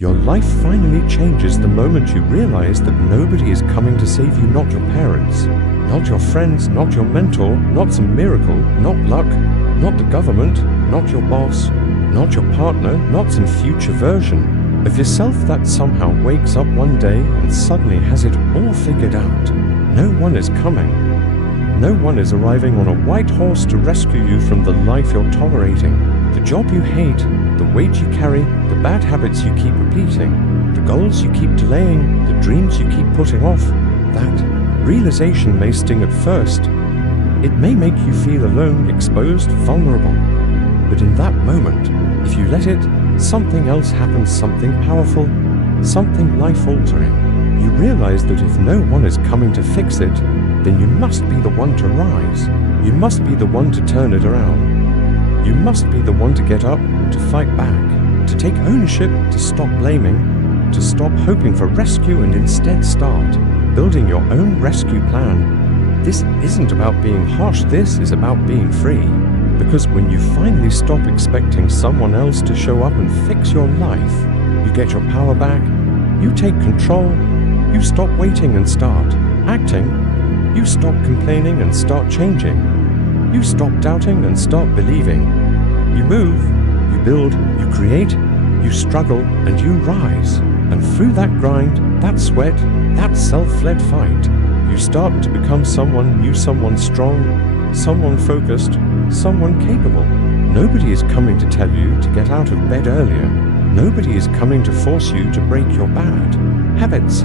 Your life finally changes the moment you realize that nobody is coming to save you, not your parents, not your friends, not your mentor, not some miracle, not luck, not the government, not your boss, not your partner, not some future version of yourself that somehow wakes up one day and suddenly has it all figured out. No one is coming. No one is arriving on a white horse to rescue you from the life you're tolerating, the job you hate, the weight you carry, the bad habits you keep repeating, the goals you keep delaying, the dreams you keep putting off. That realization may sting at first. It may make you feel alone, exposed, vulnerable. But in that moment, if you let it, something else happens, something powerful, something life-altering. You realize that if no one is coming to fix it, then you must be the one to rise. You must be the one to turn it around. You must be the one to get up, to fight back, to take ownership, to stop blaming, to stop hoping for rescue and instead start building your own rescue plan. This isn't about being harsh, this is about being free. Because when you finally stop expecting someone else to show up and fix your life, you get your power back, you take control, you stop waiting and start acting. You stop complaining and start changing. You stop doubting and start believing. You move, you build, you create, you struggle, and you rise. And through that grind, that sweat, that self-led fight, you start to become someone new, someone strong, someone focused, someone capable. Nobody is coming to tell you to get out of bed earlier. Nobody is coming to force you to break your bad habits.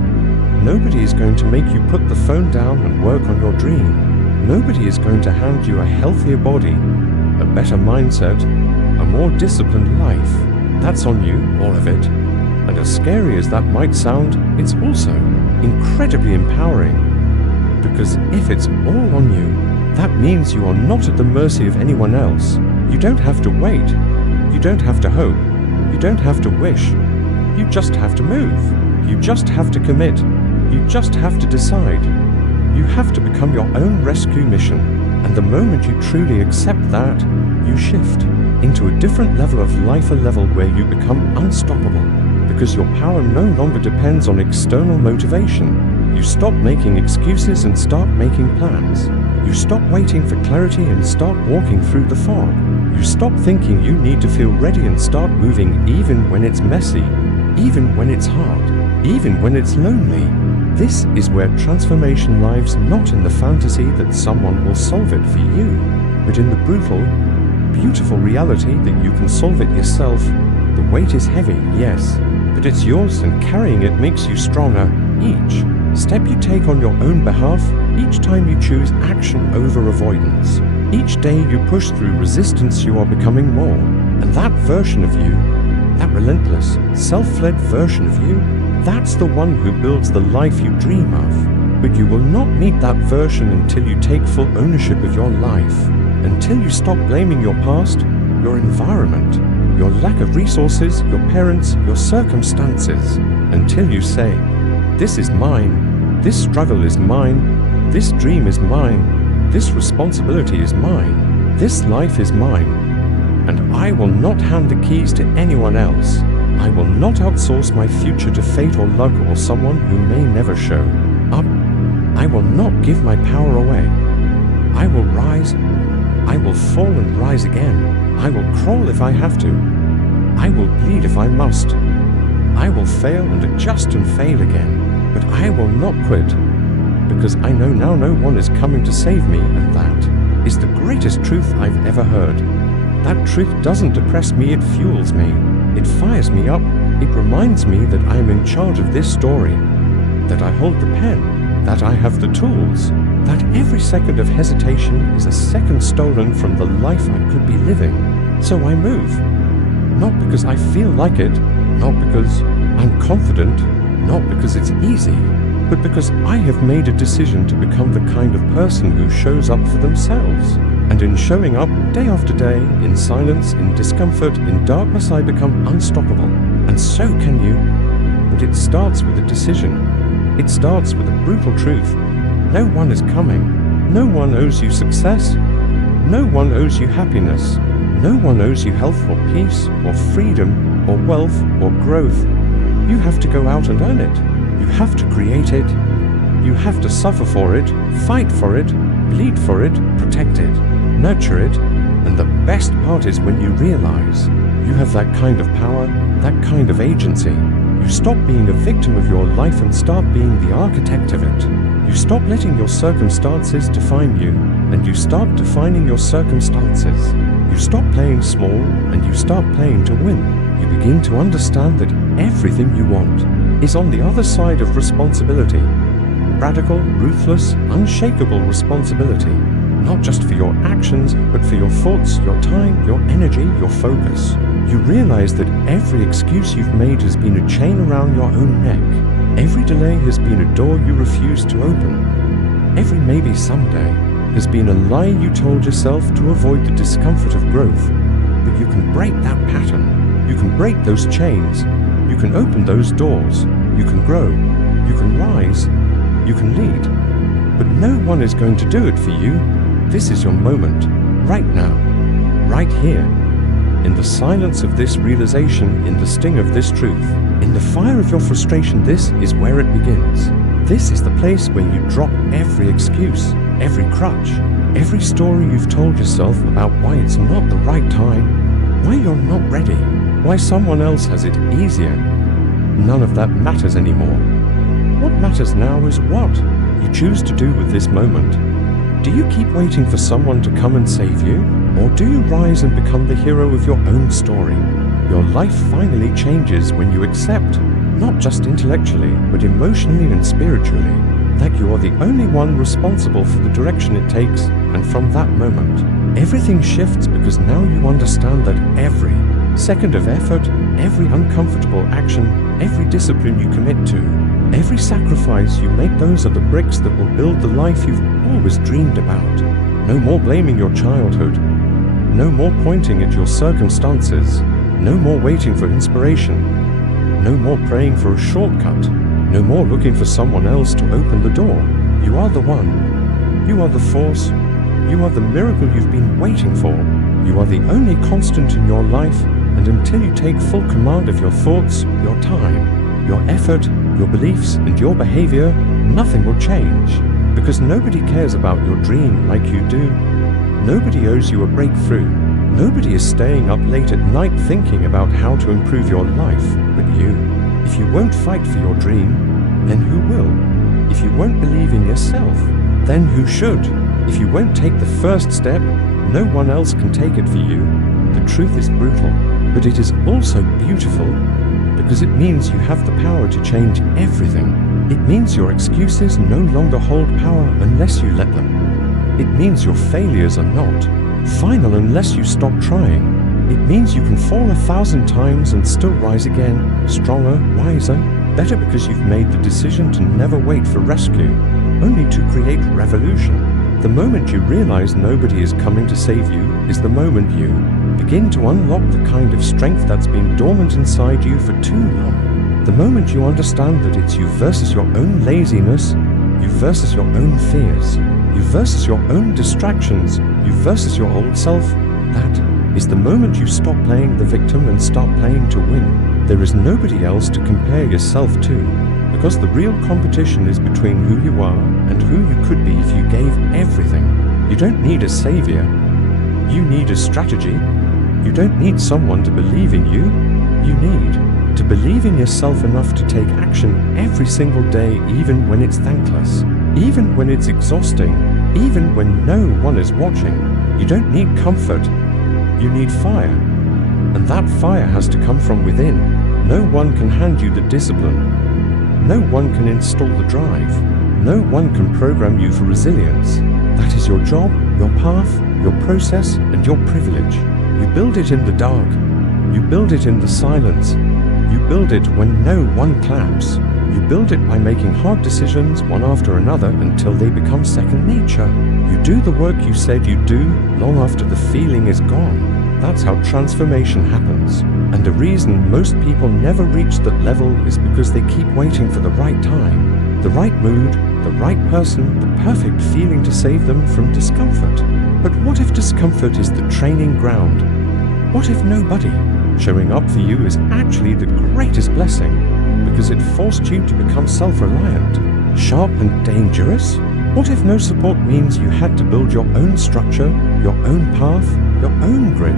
Nobody is going to make you put the phone down and work on your dream. Nobody is going to hand you a healthier body, a better mindset, a more disciplined life. That's on you, all of it. And as scary as that might sound, it's also incredibly empowering. Because if it's all on you, that means you are not at the mercy of anyone else. You don't have to wait. You don't have to hope. You don't have to wish. You just have to move. You just have to commit. You just have to decide. You have to become your own rescue mission. And the moment you truly accept that, you shift into a different level of life, a level where you become unstoppable. Because your power no longer depends on external motivation. You stop making excuses and start making plans. You stop waiting for clarity and start walking through the fog. You stop thinking you need to feel ready and start moving even when it's messy, even when it's hard, even when it's lonely. This is where transformation lives, not in the fantasy that someone will solve it for you, but in the brutal, beautiful reality that you can solve it yourself. The weight is heavy, yes, but it's yours, and carrying it makes you stronger. Each step you take on your own behalf, each time you choose action over avoidance, each day you push through resistance, you are becoming more. And that version of you, that relentless, self-led version of you, that's the one who builds the life you dream of. But you will not meet that version until you take full ownership of your life, until you stop blaming your past, your environment, your lack of resources, your parents, your circumstances, until you say, this is mine, this struggle is mine, this dream is mine, this responsibility is mine, this life is mine, and I will not hand the keys to anyone else. I will not outsource my future to fate or luck or someone who may never show up. I will not give my power away. I will rise. I will fall and rise again. I will crawl if I have to. I will bleed if I must. I will fail and adjust and fail again. But I will not quit, because I know now no one is coming to save me, and that is the greatest truth I've ever heard. That truth doesn't depress me, it fuels me. It fires me up. It reminds me that I am in charge of this story, that I hold the pen, that I have the tools, that every second of hesitation is a second stolen from the life I could be living. So I move. Not because I feel like it, not because I'm confident, not because it's easy, but because I have made a decision to become the kind of person who shows up for themselves. And in showing up day after day, in silence, in discomfort, in darkness, I become unstoppable. And so can you. But it starts with a decision. It starts with a brutal truth. No one is coming. No one owes you success. No one owes you happiness. No one owes you health or peace or freedom or wealth or growth. You have to go out and earn it. You have to create it. You have to suffer for it, fight for it, bleed for it, protect it, nurture it. And the best part is when you realize you have that kind of power, that kind of agency. You stop being a victim of your life and start being the architect of it. You stop letting your circumstances define you, and you start defining your circumstances. You stop playing small, and you start playing to win. You begin to understand that everything you want is on the other side of responsibility. Radical, ruthless, unshakable responsibility. Not just for your actions, but for your thoughts, your time, your energy, your focus. You realize that every excuse you've made has been a chain around your own neck. Every delay has been a door you refuse to open. Every maybe someday has been a lie you told yourself to avoid the discomfort of growth. But you can break that pattern. You can break those chains. You can open those doors. You can grow. You can rise. You can lead. But no one is going to do it for you. This is your moment, right now, right here. In the silence of this realization, in the sting of this truth, in the fire of your frustration, this is where it begins. This is the place where you drop every excuse, every crutch, every story you've told yourself about why it's not the right time, why you're not ready, why someone else has it easier. None of that matters anymore. What matters now is what you choose to do with this moment. Do you keep waiting for someone to come and save you? Or do you rise and become the hero of your own story? Your life finally changes when you accept, not just intellectually, but emotionally and spiritually, that you are the only one responsible for the direction it takes. And from that moment, everything shifts because now you understand that every second of effort, every uncomfortable action, every discipline you commit to, every sacrifice you make, those are the bricks that will build the life you've always dreamed about. No more blaming your childhood. No more pointing at your circumstances. No more waiting for inspiration. No more praying for a shortcut. No more looking for someone else to open the door. You are the one. You are the force. You are the miracle you've been waiting for. You are the only constant in your life, and until you take full command of your thoughts, your time, your effort, your beliefs, and your behavior, nothing will change. Because nobody cares about your dream like you do. Nobody owes you a breakthrough. Nobody is staying up late at night thinking about how to improve your life but you. If you won't fight for your dream, then who will? If you won't believe in yourself, then who should? If you won't take the first step, no one else can take it for you. The truth is brutal, but it is also beautiful, because it means you have the power to change everything. It means your excuses no longer hold power unless you let them. It means your failures are not final unless you stop trying. It means you can fall 1,000 times and still rise again, stronger, wiser, better, because you've made the decision to never wait for rescue, only to create revolution. The moment you realize nobody is coming to save you is the moment you begin to unlock the kind of strength that's been dormant inside you for too long. The moment you understand that it's you versus your own laziness, you versus your own fears, you versus your own distractions, you versus your old self, that is the moment you stop playing the victim and start playing to win. There is nobody else to compare yourself to, because the real competition is between who you are and who you could be if you gave everything. You don't need a savior. You need a strategy. You don't need someone to believe in you. You need to believe in yourself enough to take action every single day, even when it's thankless, even when it's exhausting, even when no one is watching. You don't need comfort. You need fire. And that fire has to come from within. No one can hand you the discipline. No one can install the drive. No one can program you for resilience. That is your job, your path, your process, and your privilege. You build it in the dark. You build it in the silence. You build it when no one claps. You build it by making hard decisions one after another until they become second nature. You do the work you said you'd do long after the feeling is gone. That's how transformation happens. And the reason most people never reach that level is because they keep waiting for the right time, the right mood, the right person, the perfect feeling to save them from discomfort. But what if discomfort is the training ground? What if nobody showing up for you is actually the greatest blessing? because it forced you to become self-reliant? Sharp and dangerous? What if no support means you had to build your own structure, your own path, your own grid?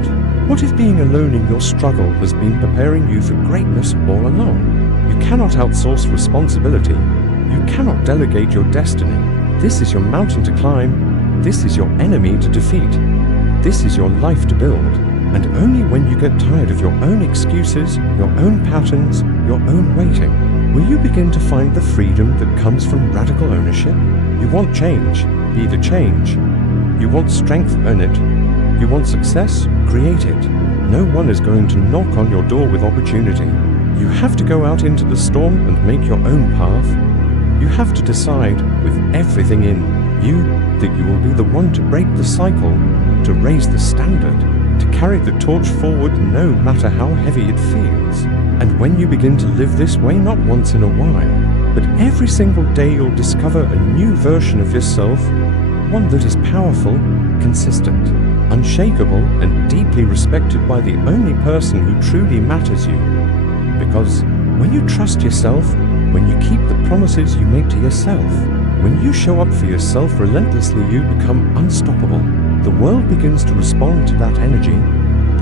What if being alone in your struggle has been preparing you for greatness all along? You cannot outsource responsibility. You cannot delegate your destiny. This is your mountain to climb. This is your enemy to defeat. This is your life to build. And only when you get tired of your own excuses, your own patterns, your own waiting, will you begin to find the freedom that comes from radical ownership. You want change, be the change. You want strength, earn it. You want success, create it. No one is going to knock on your door with opportunity. You have to go out into the storm and make your own path. You have to decide, with everything in you, that you will be the one to break the cycle, to raise the standard, to carry the torch forward no matter how heavy it feels. And when you begin to live this way, not once in a while, but every single day, you'll discover a new version of yourself, one that is powerful, consistent, unshakable, and deeply respected by the only person who truly matters you. Because when you trust yourself, when you keep the promises you make to yourself, when you show up for yourself relentlessly, you become unstoppable. The world begins to respond to that energy.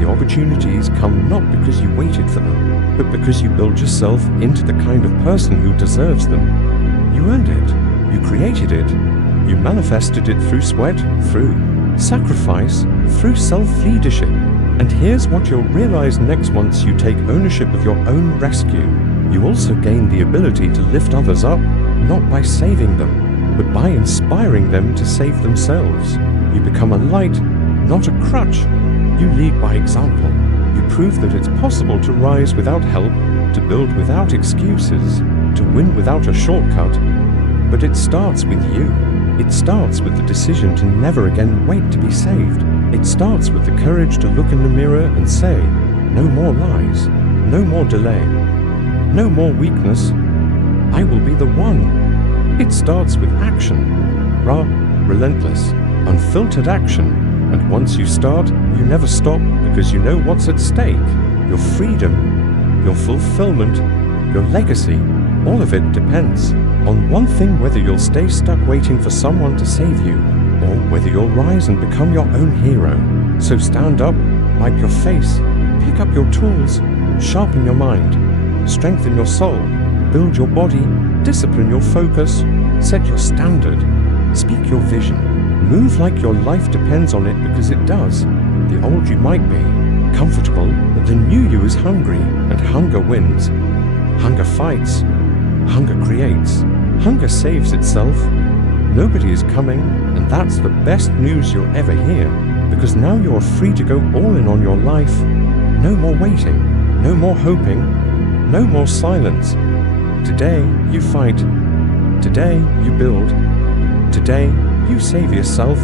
The opportunities come not because you waited for them, but because you built yourself into the kind of person who deserves them. You earned it. You created it. You manifested it through sweat, through sacrifice, through self-leadership. And here's what you'll realize next: once you take ownership of your own rescue, you also gain the ability to lift others up, not by saving them, but by inspiring them to save themselves. You become a light, not a crutch. You lead by example. You prove that it's possible to rise without help, to build without excuses, to win without a shortcut. But it starts with you. It starts with the decision to never again wait to be saved. It starts with the courage to look in the mirror and say, no more lies, no more delay, no more weakness. I will be the one. It starts with action, raw, relentless, unfiltered action. And once you start, you never stop, because you know what's at stake. Your freedom, your fulfillment, your legacy, all of it depends on one thing: whether you'll stay stuck waiting for someone to save you, or whether you'll rise and become your own hero. So stand up, wipe your face, pick up your tools, sharpen your mind, strengthen your soul, build your body, discipline your focus, set your standard, speak your vision, move like your life depends on it, because it does. The old you might be, comfortable, but the new you is hungry, and hunger wins. Hunger fights, hunger creates, hunger saves itself. Nobody is coming, and that's the best news you'll ever hear, because now you're free to go all in on your life. No more waiting, no more hoping, no more silence. Today you fight, today you build, today you save yourself.